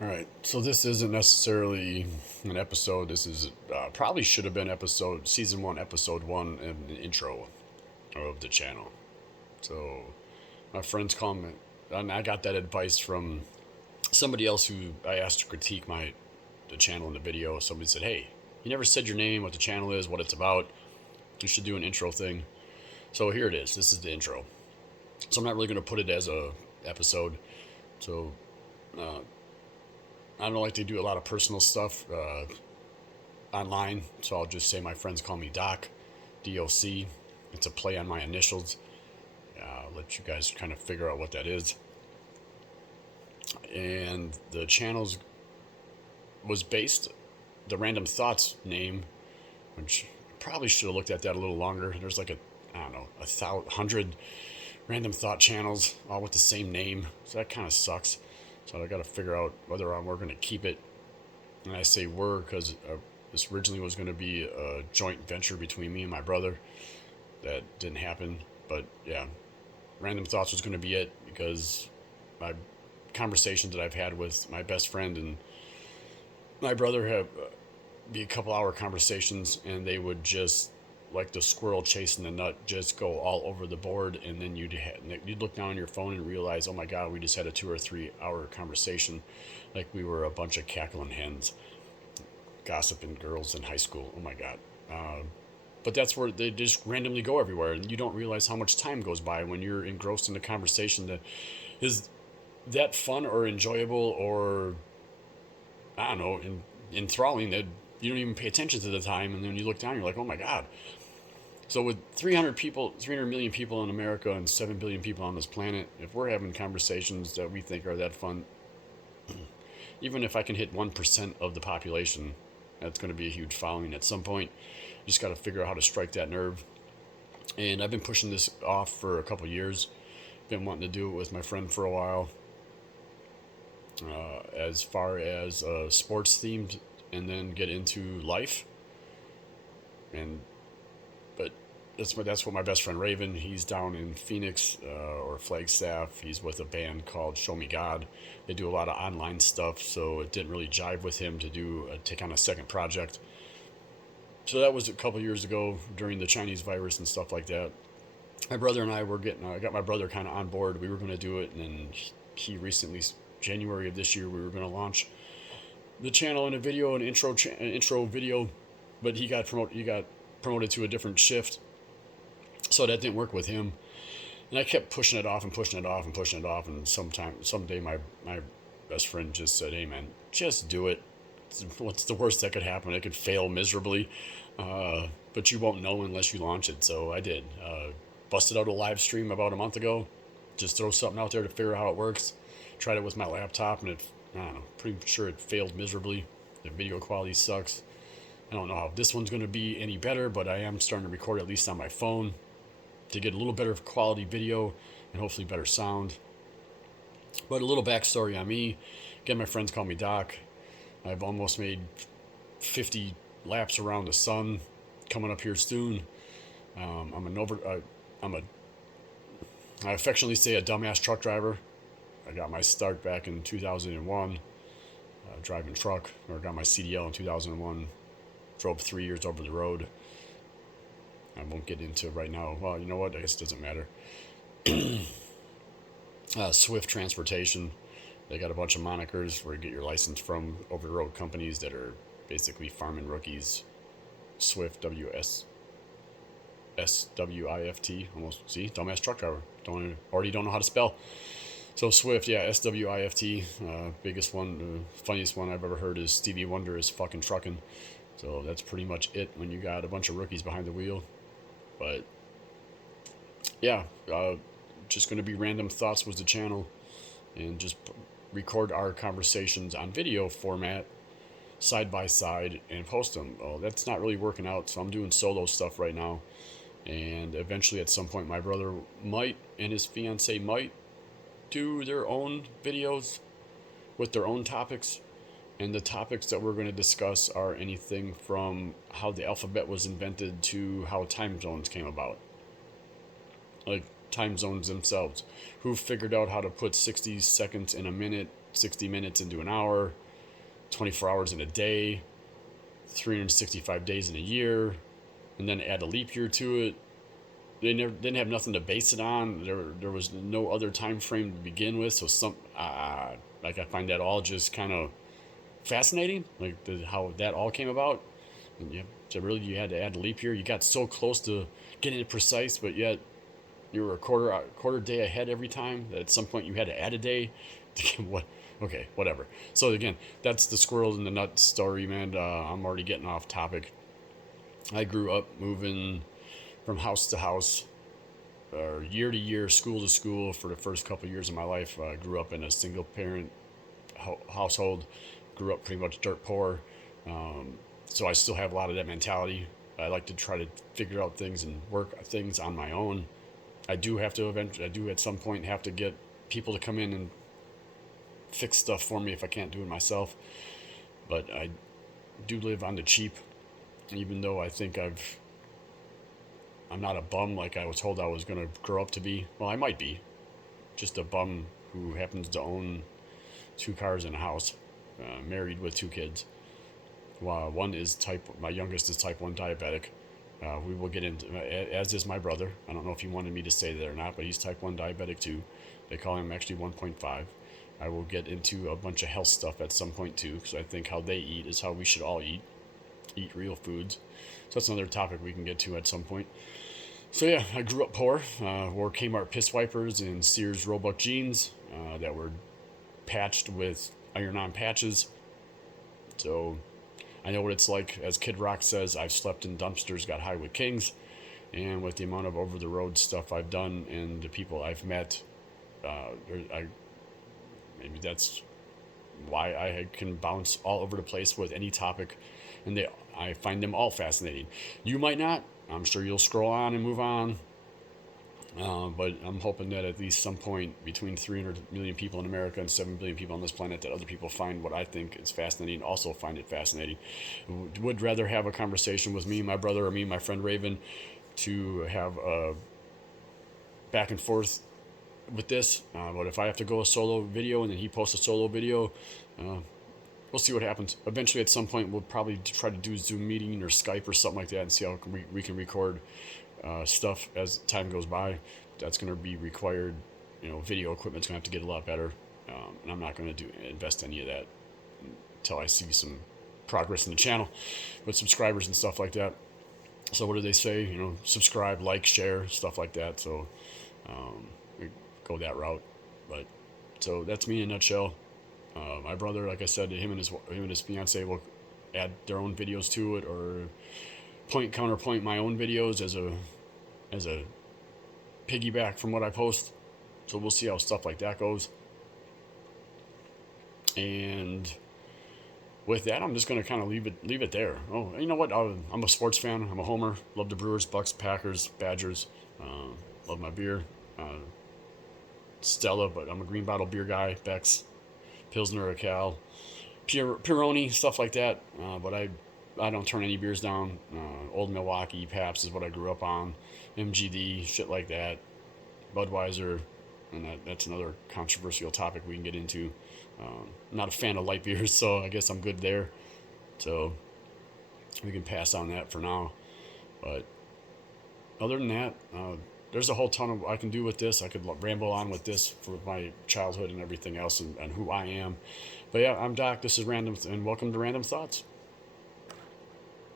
All right, so this isn't necessarily an episode. This is probably should have been season one, episode one, and the intro of the channel. So my friends call me, and I got that advice from somebody else who I asked to critique the channel in the video. Somebody said, "Hey, you never said your name, what the channel is, what it's about. You should do an intro thing." So here it is. This is the intro. So I'm not really going to put it as a episode. So uh, I don't like to do a lot of personal stuff online. So I'll just say my friends call me Doc, DOC. It's a play on my initials. I'll let you guys kind of figure out what that is. And the channel's was based, the Random Thoughts name, which probably should have looked at that a little longer. There's like I don't know, 100 random thought channels all with the same name. So that kind of sucks. So I got to figure out whether we're going to keep it. And I say we're because this originally was going to be a joint venture between me and my brother. That didn't happen. But yeah, Random Thoughts was going to be it because my conversations that I've had with my best friend and my brother have be a couple hour conversations, and they would just like the squirrel chasing the nut, just go all over the board, and then you'd look down on your phone and realize, oh my god, we just had a 2 or 3 hour conversation, like we were a bunch of cackling hens, gossiping girls in high school. Oh my god. But that's where they just randomly go everywhere, and you don't realize how much time goes by when you're engrossed in a conversation that is that fun or enjoyable or I don't know, enthralling that you don't even pay attention to the time, and then you look down, you're like, oh my god. So with 300 million people in America and 7 billion people on this planet, if we're having conversations that we think are that fun, even if I can hit 1% of the population, that's going to be a huge following at some point. You just got to figure out how to strike that nerve. And I've been pushing this off for a couple years. Been wanting to do it with my friend for a while. As far as sports themed, and then get into life. And but that's what my best friend Raven. He's down in Phoenix or Flagstaff. He's with a band called Show Me God. They do a lot of online stuff, so it didn't really jive with him to take on a second project. So that was a couple years ago during the Chinese virus and stuff like that. My brother and I were getting. I got my brother kind of on board. We were going to do it, and then he recently, January of this year, we were going to launch the channel in a video, an intro video, but he got promoted to a different shift, so that didn't work with him. And I kept pushing it off and pushing it off and pushing it off. And someday, my best friend just said, "Hey man, just do it. What's the worst that could happen? It could fail miserably, but you won't know unless you launch it." So I did. Busted out a live stream about a month ago. Just throw something out there to figure out how it works. Tried it with my laptop, and I don't know, pretty sure it failed miserably. The video quality sucks. I don't know how this one's going to be any better, but I am starting to record at least on my phone to get a little better quality video and hopefully better sound. But a little backstory on me. Again, my friends call me Doc. I've almost made 50 laps around the sun coming up here soon. I'm an over. I'm a. I affectionately say a dumbass truck driver. I got my start back in 2001, driving truck, or got my CDL in 2001. Drove 3 years over the road. I won't get into it right now. Well, you know what? I guess it doesn't matter. Swift Transportation. They got a bunch of monikers where you get your license from over the road companies that are basically farming rookies. Swift, SWIFT. Almost, see? Dumbass truck driver. Already don't know how to spell. So Swift, yeah, SWIFT. Biggest one, funniest one I've ever heard is Stevie Wonder is fucking trucking. So that's pretty much it when you got a bunch of rookies behind the wheel. But yeah, just going to be Random Thoughts was the channel, and just record our conversations on video format side by side and post them. Oh, that's not really working out, so I'm doing solo stuff right now. And eventually at some point my brother might and his fiance might do their own videos with their own topics. And the topics that we're going to discuss are anything from how the alphabet was invented to how time zones came about. Like, time zones themselves? Who figured out how to put 60 seconds in a minute, 60 minutes into an hour, 24 hours in a day, 365 days in a year, and then add a leap year to it? They never didn't have nothing to base it on. There was no other time frame to begin with. So I find that all just kind of fascinating, like how that all came about. And you had to add a leap year. You got so close to getting it precise, but yet you were a quarter day ahead every time. That at some point you had to add a day to get what. Okay, whatever. So again, that's the squirrel in the nut story, man. I'm already getting off topic. I grew up moving from house to house, or year to year, school to school for the first couple of years of my life. I grew up in a single parent household. Grew up pretty much dirt poor. So I still have a lot of that mentality. I like to try to figure out things and work things on my own. I do at some point have to get people to come in and fix stuff for me if I can't do it myself. But I do live on the cheap, even though I think I'm not a bum like I was told I was going to grow up to be. Well, I might be. Just a bum who happens to own 2 cars and a house, married with 2 kids. My youngest is type 1 diabetic. We will get into, as is my brother. I don't know if he wanted me to say that or not, but he's type 1 diabetic too. They call him actually 1.5. I will get into a bunch of health stuff at some point too, because I think how they eat is how we should all eat real foods. So that's another topic we can get to at some point. So yeah, I grew up poor, wore Kmart piss wipers and Sears Roebuck jeans that were patched with iron-on patches. So I know what it's like. As Kid Rock says, I've slept in dumpsters, got high with kings. And with the amount of over-the-road stuff I've done and the people I've met, maybe that's why I can bounce all over the place with any topic, and I find them all fascinating. You might not. I'm sure you'll scroll on and move on. But I'm hoping that at least some point between 300 million people in America and 7 billion people on this planet, that other people find what I think is fascinating, also find it fascinating. Would rather have a conversation with me, my brother, or me, my friend Raven, to have a back and forth with this. But if I have to go a solo video and then he posts a solo video, we'll see what happens. Eventually, at some point, we'll probably try to do a Zoom meeting or Skype or something like that and see how we can record stuff as time goes by. That's going to be required. Video equipment's going to have to get a lot better. And I'm not going to invest any of that until I see some progress in the channel with subscribers and stuff like that. So what do they say? Subscribe, like, share, stuff like that. So we go that route. But so that's me in a nutshell. My brother, like I said, him and his fiance will add their own videos to it, or counterpoint my own videos as a piggyback from what I post. So we'll see how stuff like that goes. And with that, I'm just going to kind of leave it there. Oh, you know what? I'm a sports fan. I'm a homer. Love the Brewers, Bucks, Packers, Badgers. Love my beer. Stella, but I'm a Green Bottle beer guy. Beck's, Pilsner or Cal, Peroni, stuff like that. But I don't turn any beers down. Old Milwaukee, Pabst is what I grew up on. MGD, shit like that. Budweiser, and that's another controversial topic we can get into. I'm not a fan of light beers, so I guess I'm good there. So we can pass on that for now. But other than that, there's a whole ton of I can do with this. I could ramble on with this for my childhood and everything else and who I am. But yeah, I'm Doc. This is Random, and welcome to Random Thoughts.